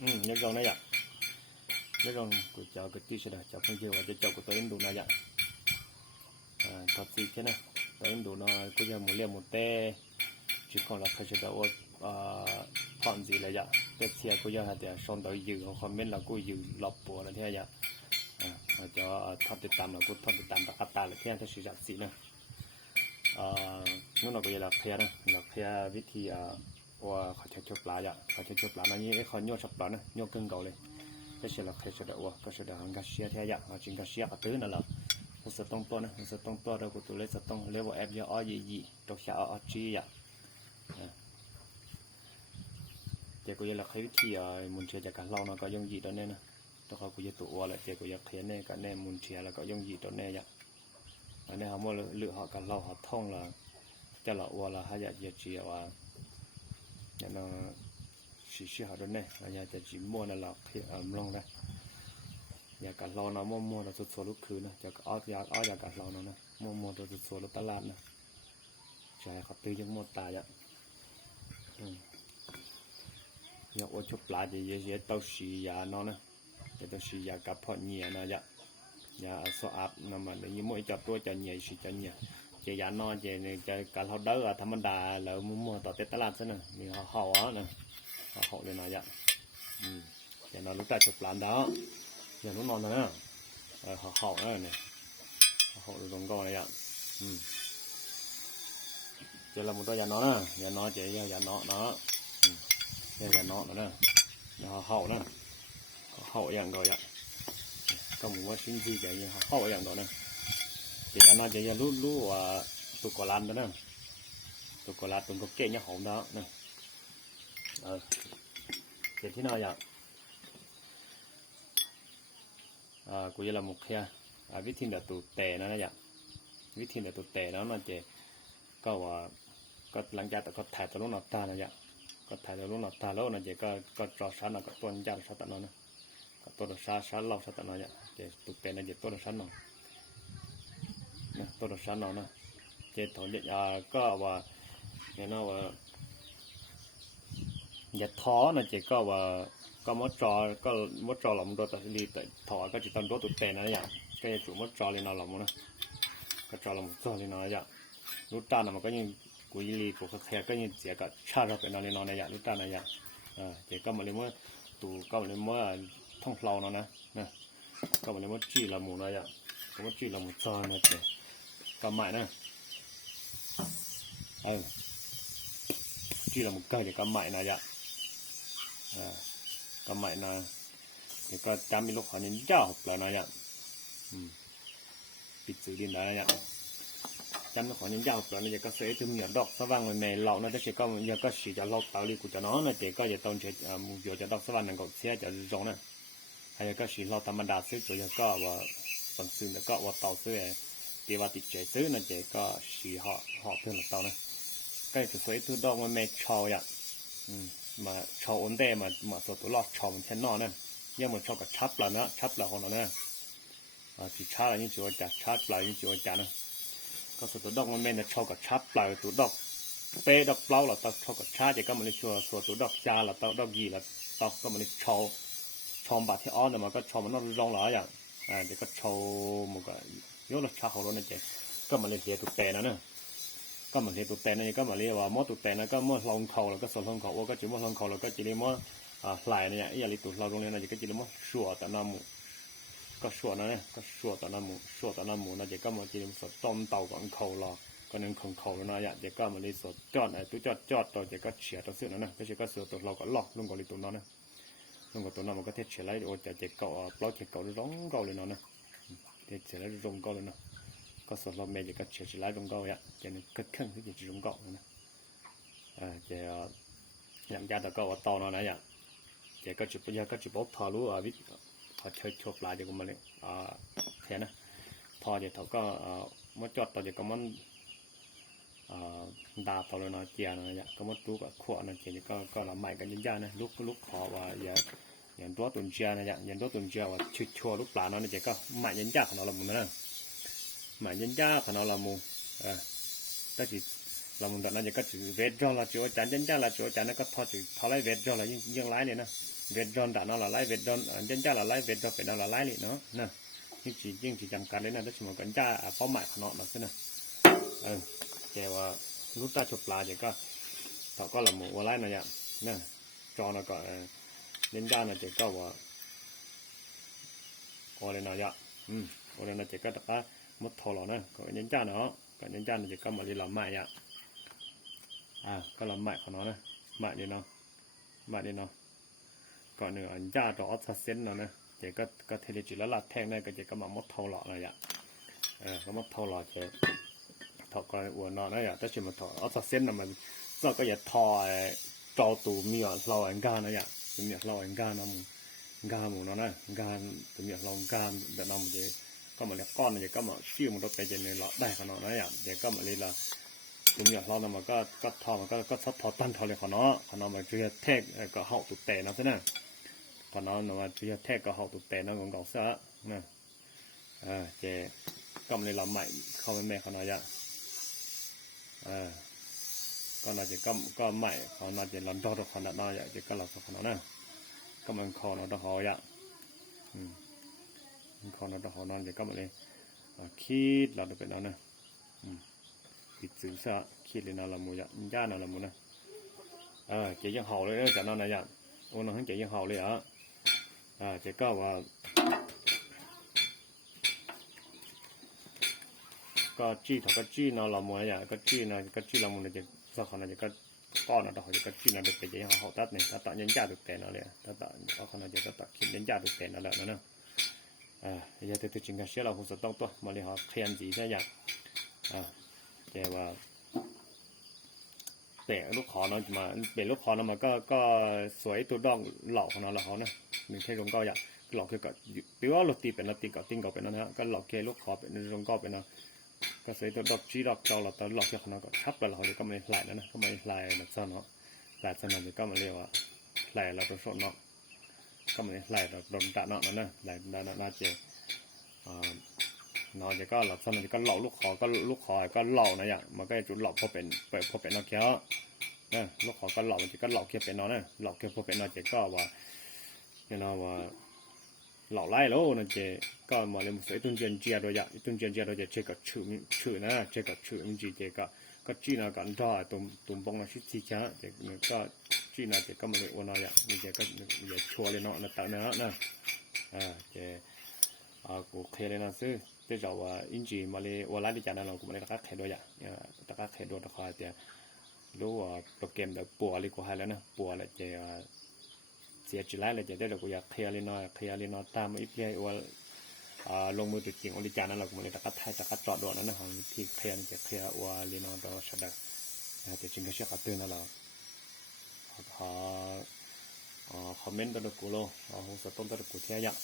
nhớ rong đấy ạ nhớ rong của cháu cái tí sẽ là cháu không chịu và cháu của tôi đủ này ạ thật sự thế này tôi đủ nó có giờ một liền một tê chỉ còn là phải sẽ đâu thọn gì là dạ tết xe có giờ thì xong tới dự còn bên là cô dự lọc bùa là thế ạ cho thọnติดตามlà cô thọnติดตามแบบตาlà thế thì sử dụng gì nữaนู้นเราก็จะหลักเพียนะหลักเพียวิธีว่าเขาจะชอบปลาจ้ะเขาจะชอบปลานั่นนี่เขาโยชอบปลานะโยกึ่งเก่าเลยก็เชื่อหลักเพียเชื่อว่าก็เชื่อหังกาเชียเทียยะจริงกาเชียก็ตื้อนั่นแหละเราจะต้องตัวนะเราจะต้องตัวเราก็ตัวเล็กจะต้องเรียกว่าแอบยาอ้อยยี่ตัวเขียวอ้อยจีอ่ะเจ้าก็จะหลักวิธีมุนเชียจากการเล่านะก็ย่งยี่ตัวนี้นะตัวเขาก็จะตัวอะไรเจ้าก็จะเขียนเนี่ยกันเนี่ยมุนเชียแล้วก็ย่งยี่ตัวนี้จ้ะอันนี้เขาโม่เลือกเขากันเล่าเขาท่องละจะหล่อว่าละหายาจะจีว่าเนี่ยnó xí họ đến này làจะจีmua là lọc thì lông đây nhà cả lò nó mua là sốt lúc khứ nèจะอ้อยcả lò nó nè mua là sốt lúcตลาดnèใช่เขาตีจังหมดตายอ่ะnhà ô chụp lá thì dễ tao xì ya nó nè để tao xì ya cặp họ nhẹ nè dạ nhà số áp nằm mà nếu mỗi chọt tôi cho nhẹ xì cho nhẹ chỉ giá nó chỉ cả họ đỡ là thầm đà là mua tỏi tết tết thế này mình họ á nè họ lên nói vậy để nó lúc ta chụp lán đó giờ nó ngon nữa họ nữa này họ dùng co này ạ chỉ là một đôi giá nó chỉ giá nó giá nó nữa họ nữa họ dạng rồi ạ không có xin gì cái họ dạng đó nè chỉ là nó chỉ là lú tụi cỏ lan đó nè tụi cỏ lan tụi có kê nhá hỏng đó nè thì thế nào vậy cũng như là một khe viết thiên là tụi tè nó vậy viết thiên là tụi tè đó nó chỉ có lắng ra có thải tụi lúc nào ta là vậy có thải tụi lúc nào ta lúc này chỉ có trò sáng là có tuần ra sao tận nó nè có tuần sáng lâu sao tận nó vậy chỉ tụi tè này chỉ tuần sáng nào tôi được sáng nào nè chế thổi điện có và cái nó và nhặt thó là chỉ có và có mất trò lòng đôi tại đi tại thỏ có chỉ tầm đôi tụt tiền này vậy cái chủ mất trò lên nào lòng nè cái trò lòng trò lên nào vậy lúc ta là mà có những cùi lì của các khe có những chỉ cả cha ra cái nào lên nào này vậy lúc ta này vậy chỉ có một lần mới tụ có một lần mới thông lâu nó nè có một lần mới chỉ là một này vậy có một chỉ là một trò này cầm mại nè chỉ là một cây để cầm mại này vậy cầm mại là thì có chăm lúc họ nhìn cháu học lại nói vậy bị xử lý đó vậy chăm lúc họ nhìn cháu học lại nó có sẽ thêm nhiều đọc sao vang rồi mẹ lọ nó sẽ có giờ có chỉ cho lọc tạo đi của cho nó thì có giờ tông sẽ một giờ cho đọc sao vang là còn xe cho rong nè hay có chỉ lọc tầm đa sức rồi có và phần xương đã có và tàu xứ thì vào thì chế tứ là chế có xì họ thường là tao này cái từ suy từ đó mà mẹ trâu vậy mà trâu ổn định mà số tụ lọt trâu mình thiên nọ nè nhưng mà trâu cả chắp là họ nè chỉ chắp là những chỗ chắp là những chỗ nè có số tụ đó mà mẹ là trâu cả chắp là tụ độc bê độc lâu là tao trâu cả chắp thì có một số tụ độc cha là tao độc gì là tao có một trâu bạc thì on mà có trâu nó rong lại vậy thì có trâu một cái nhớ là sao họ nói chứ có mà lấy tụt tè nữa nè có mà lấy tụt tè này có mà lấy vào mót tụt tè này có mót lông khâu là có sợi lông khâu có chỉ mót lông khâu là có chỉ lấy mót lại này giờ lấy tụt lông trong này là chỉ có chỉ lấy mót sủa tại nam mù có sủa nữa nè có sủa tại nam mù là chỉ có một chỉ lấy sợi tôm tàu còn khâu là còn nên không khâu nó vậy chỉ có mà lấy sợi chót này túi chót rồi chỉ có chĩa trong sữa nữa nè cái chỉ có sữa tụt lông có lọt luôn còn lấy tụt nó nè luôn còn tụt nó mà có thể chĩa lấy rồi chỉ cậu bao chỉ cậu nó rống cậu lên nó nè để chỉ lấy rong câu nữa có số lo mẹ thì có chỉ lấy rong câu vậy cho nên cất khăn cái gì rong câu nữa chỉ làm ra được câu to nó này vậy chỉ có chỉ bây giờ có chỉ bóc thò lúa ở vít họ chơi chụp lại cho mình thế nè thò thì thầu có mất chọt tao thì có món đà tao nó chè nó vậy có mất tú cả khua nó chỉ có làm mày cái nhân gia này lúc họ và giờ nhận多tuần chia này nhận多tuần chia và chua lúc lá nó chỉ có mại nhân gia của nó là một nữa mại nhân gia của nó là một đó chỉ là một đoạn nó chỉ có chữ vết cho là chỗ chán nhân gia là chỗ chán nó có thò chữ thò lấy vết cho là những lái này nè เวทดอนด่าน้องละไล่เวทดอนเจ้าเจ้าละไล่เวทดอนเป็นน้องละไล่เลยเนาะนะยิ่งจำกัดเลยนะถ้าสมมติกันจ้าเป้าหมายของน้องนะใช่ไหมแต่ว่ารู้ตาฉุดปลาเดี๋ยวก็เขาก็ละหมูว่าไล่นะอย่างนั่นจอนะก็เล่นจ้านะเดี๋ยวก็ว่าโอเลยนะอย่างโอเลยนะเดี๋ยวก็แต่ว่ามดทอหรอนะก็เล่นจ้าเนาะก็เล่นจ้านะเดี๋ยวก็มาเรียนละไม้อย่างก็ละไม้ของน้องนะไม้เดียวเนาะไม้เดียวเนาะก่อนหนึ่งอันจ้าต่อออสเซนเนาะนะเดี๋ยวก็เทเลจิแล้วลัดแทงได้ก็เดี๋ยวก็มามดทอหรออะไรอย่างก็มดทอหรอเจอถอดก็อ้วนเนาะนะอย่างถ้าชิมมาถอดออสเซนน่ะมันเราก็อย่าทอจอตูมีอ่ะเราอันกานะอย่างมีเราอันกานะมึงกาหมูเนาะนะกามีเรากาแต่เราเดี๋ยวก็มาเลี้ยก้อนเดี๋ยวก็มาชื่อมันต้องไปเจนเลยเราได้ขนาดนั้นอย่างเดี๋ยวก็มาเลยละมีเราเนี่ยมันก็ทอมันก็ซัดทอตั้นทอเลยขนาดมันจะแทกก็ห่อตุกแต่นะใช่ไหมขนาดมันจะแทกก็ห่อตุกแต่นะของเราซะนะเจก็มาเลยละใหม่เข้าไปแม่ขนาดอย่างก็น่าจะก็ใหม่เขาน่าจะร้อนดอดขนาดนั้นอย่างจะก็หลับสักขนาดนั้นก็มันคอเราต้องหออย่างคอเราต้องหอนอนจะก็มาเลยคิดเราจะเป็นเอานะปิดสื่อซะคิดเลยนอนละมูอย่างย่านอนละมูนะเจ๊ยังเห่าเลยจากนั้นนะอย่างโอ้น้องทั้งเจ๊ยังเห่าเลยเจ๊ก็ว่าก็จี้เขาก็จี้นอนละมูอย่างก็จี้ละมูเนี่ยจะสักขนาดจะก็ก้อนเราจะก็จี้นะเด็กไปยังเห่าตัดเนี่ยตัดยันจ่าตุกแต่นั่นเลยตัดเขาขนาดจะตัดคิดยันจ่าตุกแต่นั่นแหละนะอย่าเตะจริงกันเชื่อเราคงจะต้องตัวมาเลยเขาเขียนสีใช่ยังแต่ว่าแต่ลูกคอเนาะมาเป็นลูกคอเนาะมันก็สวยตัวดองหล่อของเราแล้วเขาเนี่ยมีแค่ลงก็อยากหล่อคือกับปีว่าเราตีเป็นเราตีกับติ้งกับเป็นนะฮะก็หล่อแค่ลูกคอเป็นลงก็เป็นนะก็สวยตัวดอกชี้ดอกเจ้าเราตอนหล่อแค่ของเราก็ทับไปเราเดี๋ยวก็ไม่ไหลแล้วนะก็ไม่ไหลแบบซ้ำเนาะไหลซ้ำเดี๋ยวก็มาเรียกว่าไหลเราตัวสดเนาะก็ไม่ไหลเราโดนตาเนาะนั่นนะไหลด้านหน้าเจนอนจะก็หลับสนก็เหล่าลูกคอก็ลูกคอก็เหล่านะอย่างมันก็จะจุดเหล่าพอเป็นนอเคียวนะลูกคอก็เหล่ามันจะก็เหล่าเคียวเป็นนอนนะเหล่าเคียวพอเป็นนอนจะก็ว่าเนี่ยนะว่าเหล่าไล่แล้วนั่นจะก็มาเรียนมุสลิมตุนเจียนเจียโดยอย่างตุนเจียนเจียโดยจะเช็คกับชื่อนะเช็คกับชื่อมันจีเจก็จีน่ากันได้ตุ่มปองมาชิดที่ช้าจะก็จีน่าจะก็มาเลยวันนั้นอย่างนี่จะก็อย่าชัวร์เลยเนาะนะแต่เนาะนะจะกูเคยเลยนะซื้อเจ้าว่าอินจีมาเลยวันละที่จากนั้นเรากูมาเลยตะกักเคยด้วยอย่างตะกักเคยด้วยตะกักจะรู้ว่าโปรแกรมแบบปัวอะไรกูให้แล้วนะปัวแล้วจะเสียจุดแรกเลยจะได้เรากูอยากเคลียร์เลยเนาะตามอีกเลยว่าลงมือติดจริงอริจานั้นเรากูมาเลยตะกักไทยตะกักจอดด่วนนั้นนะของที่เคลียร์จะเคลียร์ว่าเลยเนาะตัวฉบับแต่จริงก็เชื่อขัดตื่นนั่นเราคอมเมนต์ตัวกูโลหัวสต้นตัวกูเทียอย่าง